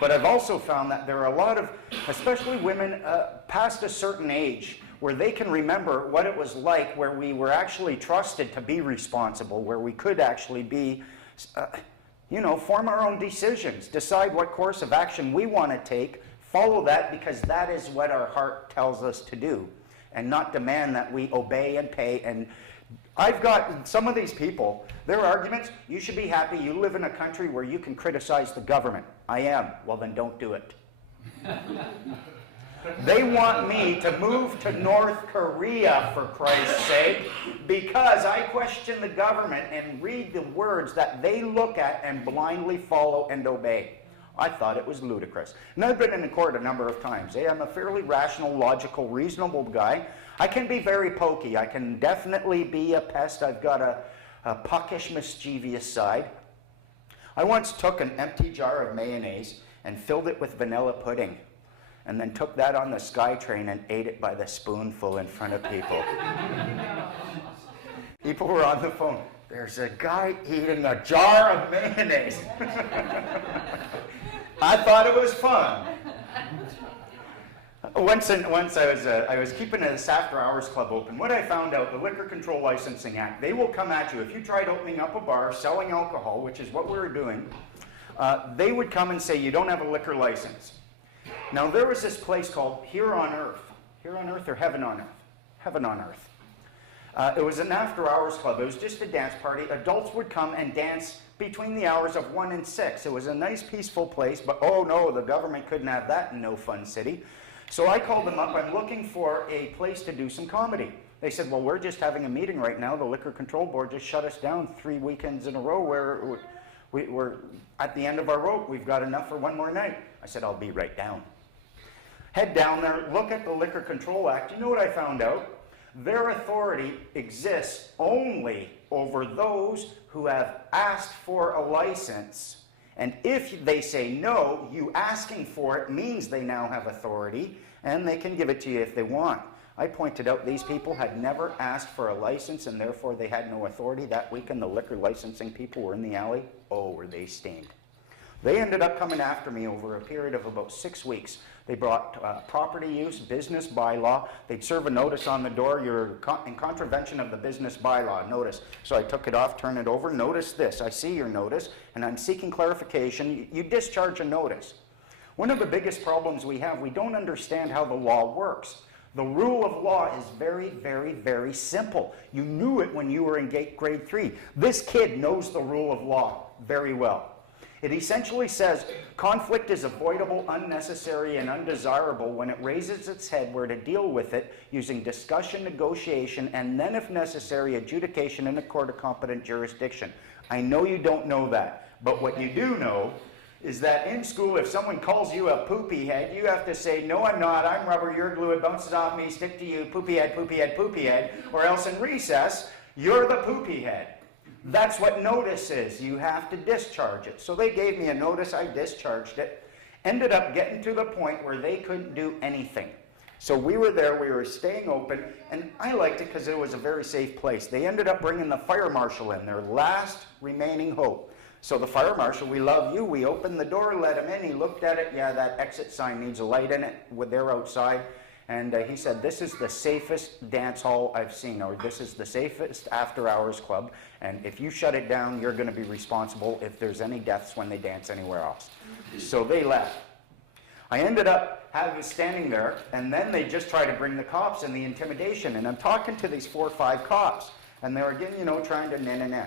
But I've also found that there are a lot of, especially women past a certain age, where they can remember what it was like, where we were actually trusted to be responsible, where we could actually be, form our own decisions, decide what course of action we want to take, follow that because that is what our heart tells us to do, and not demand that we obey and pay. And I've got some of these people, their arguments, you should be happy you live in a country where you can criticize the government. I am. Well, then don't do it. They want me to move to North Korea, for Christ's sake, because I question the government and read the words that they look at and blindly follow and obey. I thought it was ludicrous. And I've been in court a number of times. I'm a fairly rational, logical, reasonable guy. I can be very pokey. I can definitely be a pest. I've got a puckish, mischievous side. I once took an empty jar of mayonnaise and filled it with vanilla pudding, and then took that on the SkyTrain and ate it by the spoonful in front of people. People were on the phone. There's a guy eating a jar of mayonnaise. I thought it was fun. Once I was keeping this after-hours club open. What I found out, the Liquor Control Licensing Act, they will come at you. If you tried opening up a bar, selling alcohol, which is what we were doing, they would come and say, you don't have a liquor license. Now, there was this place called Here on Earth or Heaven on Earth? Heaven on Earth. It was an after-hours club. It was just a dance party. Adults would come and dance between the hours of 1 and 6. It was a nice, peaceful place, but oh no, the government couldn't have that in No Fun City. So I called them up. I'm looking for a place to do some comedy. They said, well, we're just having a meeting right now. The Liquor Control Board just shut us down 3 weekends in a row where we're at the end of our rope. We've got enough for one more night. I said, I'll be right down. Head down there, look at the Liquor Control Act. You know what I found out? Their authority exists only over those who have asked for a license. And if they say no, you asking for it means they now have authority, and they can give it to you if they want. I pointed out these people had never asked for a license, and therefore they had no authority. That weekend, the liquor licensing people were in the alley. Oh, were they steamed. They ended up coming after me over a period of about 6 weeks. They brought property use, business bylaw. They'd serve a notice on the door, you're in contravention of the business bylaw, notice. So I took it off, turned it over, notice this. I see your notice, and I'm seeking clarification. You discharge a notice. One of the biggest problems we have, we don't understand how the law works. The rule of law is very, very, very simple. You knew it when you were in grade 3. This kid knows the rule of law very well. It essentially says conflict is avoidable, unnecessary, and undesirable when it raises its head. We're to deal with it using discussion, negotiation, and then, if necessary, adjudication in a court of competent jurisdiction. I know you don't know that, but what you do know is that in school, if someone calls you a poopy head, you have to say, no, I'm not, I'm rubber, you're glue, it bounces off me, stick to you, poopy head, poopy head, poopy head, or else in recess, you're the poopy head. That's what notice is. You have to discharge it. So they gave me a notice, I discharged it, ended up getting to the point where they couldn't do anything. So we were there, we were staying open, and I liked it because it was a very safe place. They ended up bringing the fire marshal in, their last remaining hope. So the fire marshal, we love you, we opened the door, let him in, he looked at it, yeah, that exit sign needs a light in it, they're outside. And he said, this is the safest dance hall I've seen, or this is the safest after-hours club, and if you shut it down, you're going to be responsible if there's any deaths when they dance anywhere else. So they left. I ended up standing there, and then they just tried to bring the cops and the intimidation, and I'm talking to these 4 or 5 cops, and they're again, trying to na-na-na.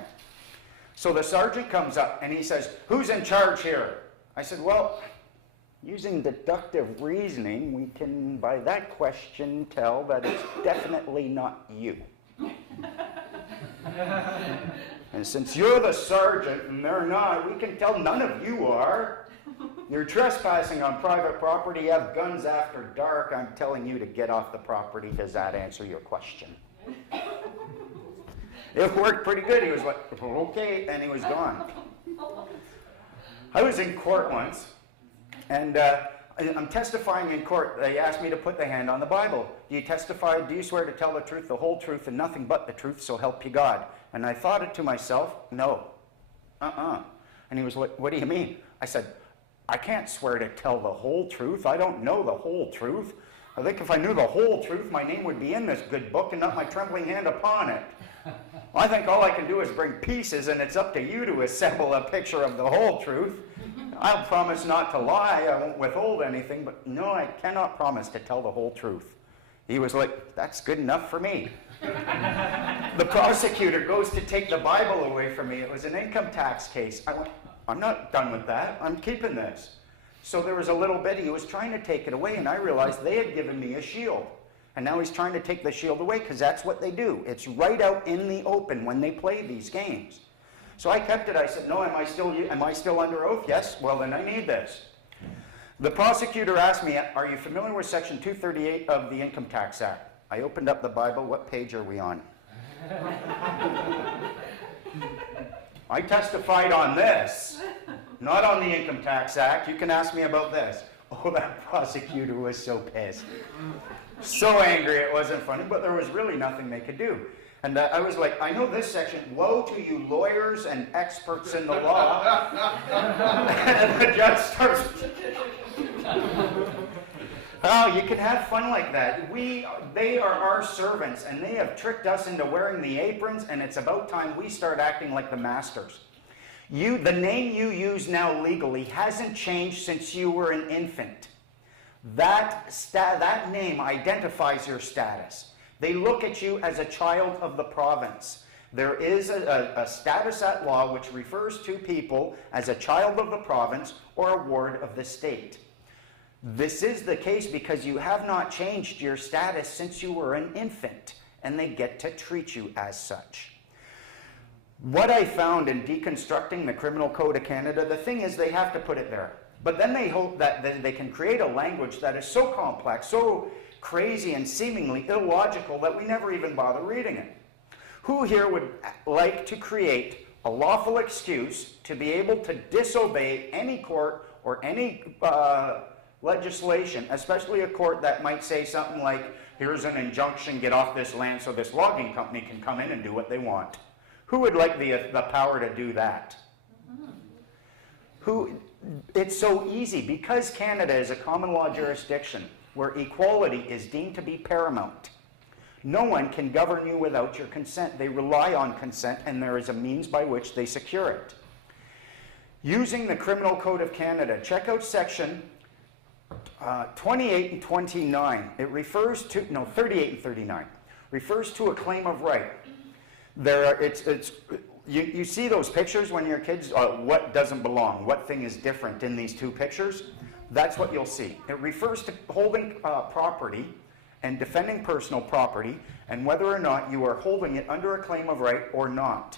So the sergeant comes up, and he says, who's in charge here? I said, well, using deductive reasoning, we can, by that question, tell that it's definitely not you. And since you're the sergeant and they're not, we can tell none of you are. You're trespassing on private property, you have guns after dark. I'm telling you to get off the property. Does that answer your question? It worked pretty good. He was like, okay, and he was gone. I was in court once. And I'm testifying in court. They asked me to put the hand on the Bible. Do you testify, do you swear to tell the truth, the whole truth, and nothing but the truth, so help you God? And I thought it to myself, no. And he was like, what do you mean? I said, I can't swear to tell the whole truth. I don't know the whole truth. I think if I knew the whole truth, my name would be in this good book and not my trembling hand upon it. I think all I can do is bring pieces, and it's up to you to assemble a picture of the whole truth. I'll promise not to lie. I won't withhold anything, but no, I cannot promise to tell the whole truth. He was like, that's good enough for me. The prosecutor goes to take the Bible away from me. It was an income tax case. I went, I'm not done with that. I'm keeping this. So there was a little bit, he was trying to take it away, and I realized they had given me a shield. And now he's trying to take the shield away, because that's what they do. It's right out in the open when they play these games. So I kept it. I said, no, am I still under oath? Yes. Well, then I need this. The prosecutor asked me, are you familiar with Section 238 of the Income Tax Act? I opened up the Bible. What page are we on? I testified on this, not on the Income Tax Act. You can ask me about this. Oh, that prosecutor was so pissed. So angry it wasn't funny, but there was really nothing they could do. And I was like, I know this section. Woe to you lawyers and experts in the law. And the judge starts... Oh, you can have fun like that. They are our servants, and they have tricked us into wearing the aprons, and it's about time we start acting like the masters. The name you use now legally hasn't changed since you were an infant. That name identifies your status. They look at you as a child of the province. There is a status at law which refers to people as a child of the province or a ward of the state. This is the case because you have not changed your status since you were an infant, and they get to treat you as such. What I found in deconstructing the Criminal Code of Canada, the thing is they have to put it there. But then they hope that they can create a language that is so complex, so crazy and seemingly illogical that we never even bother reading it. Who here would like to create a lawful excuse to be able to disobey any court or any legislation, especially a court that might say something like, here's an injunction, get off this land so this logging company can come in and do what they want? Who would like the power to do that? It's so easy. Because Canada is a common law jurisdiction where equality is deemed to be paramount, no one can govern you without your consent. They rely on consent, and there is a means by which they secure it. Using the Criminal Code of Canada, check out section 28 and 29. It refers to, no, 38 and 39. Refers to a claim of right. You see those pictures when you're kids, what doesn't belong, what thing is different in these two pictures? That's what you'll see. It refers to holding property and defending personal property, and whether or not you are holding it under a claim of right or not.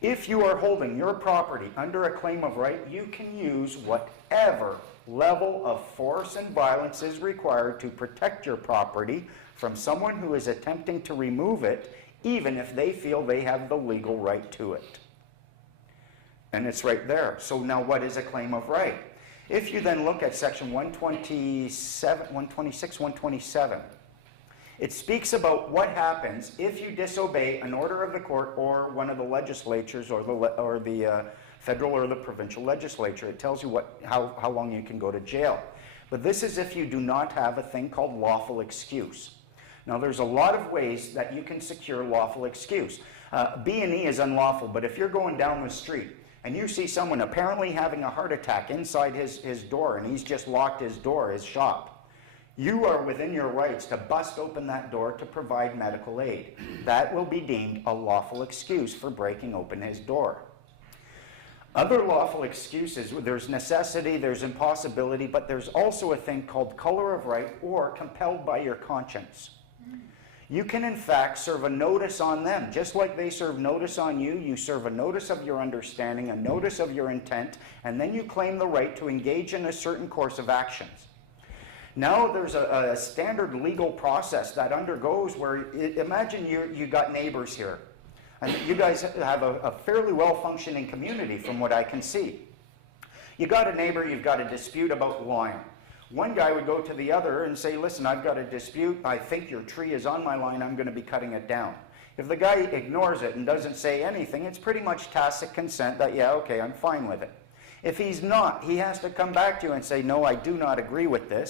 If you are holding your property under a claim of right, you can use whatever level of force and violence is required to protect your property from someone who is attempting to remove it, even if they feel they have the legal right to it. And it's right there. So now what is a claim of right? If you then look at section 126, 127, it speaks about what happens if you disobey an order of the court or one of the legislatures or the federal or the provincial legislature. It tells you how long you can go to jail. But this is if you do not have a thing called lawful excuse. Now, there's a lot of ways that you can secure lawful excuse. B&E is unlawful, but if you're going down the street and you see someone apparently having a heart attack inside his door and he's just locked his door, his shop, you are within your rights to bust open that door to provide medical aid. That will be deemed a lawful excuse for breaking open his door. Other lawful excuses, there's necessity, there's impossibility, but there's also a thing called color of right or compelled by your conscience. You can in fact serve a notice on them. Just like they serve notice on you, you serve a notice of your understanding, a notice of your intent, and then you claim the right to engage in a certain course of actions. Now there's a standard legal process that undergoes where, imagine you got neighbors here. And you guys have a fairly well-functioning community from what I can see. You got a neighbor, you've got a dispute about line. One guy would go to the other and say, listen, I've got a dispute, I think your tree is on my line, I'm going to be cutting it down. If the guy ignores it and doesn't say anything, it's pretty much tacit consent that, yeah, okay, I'm fine with it. If he's not, he has to come back to you and say, no, I do not agree with this.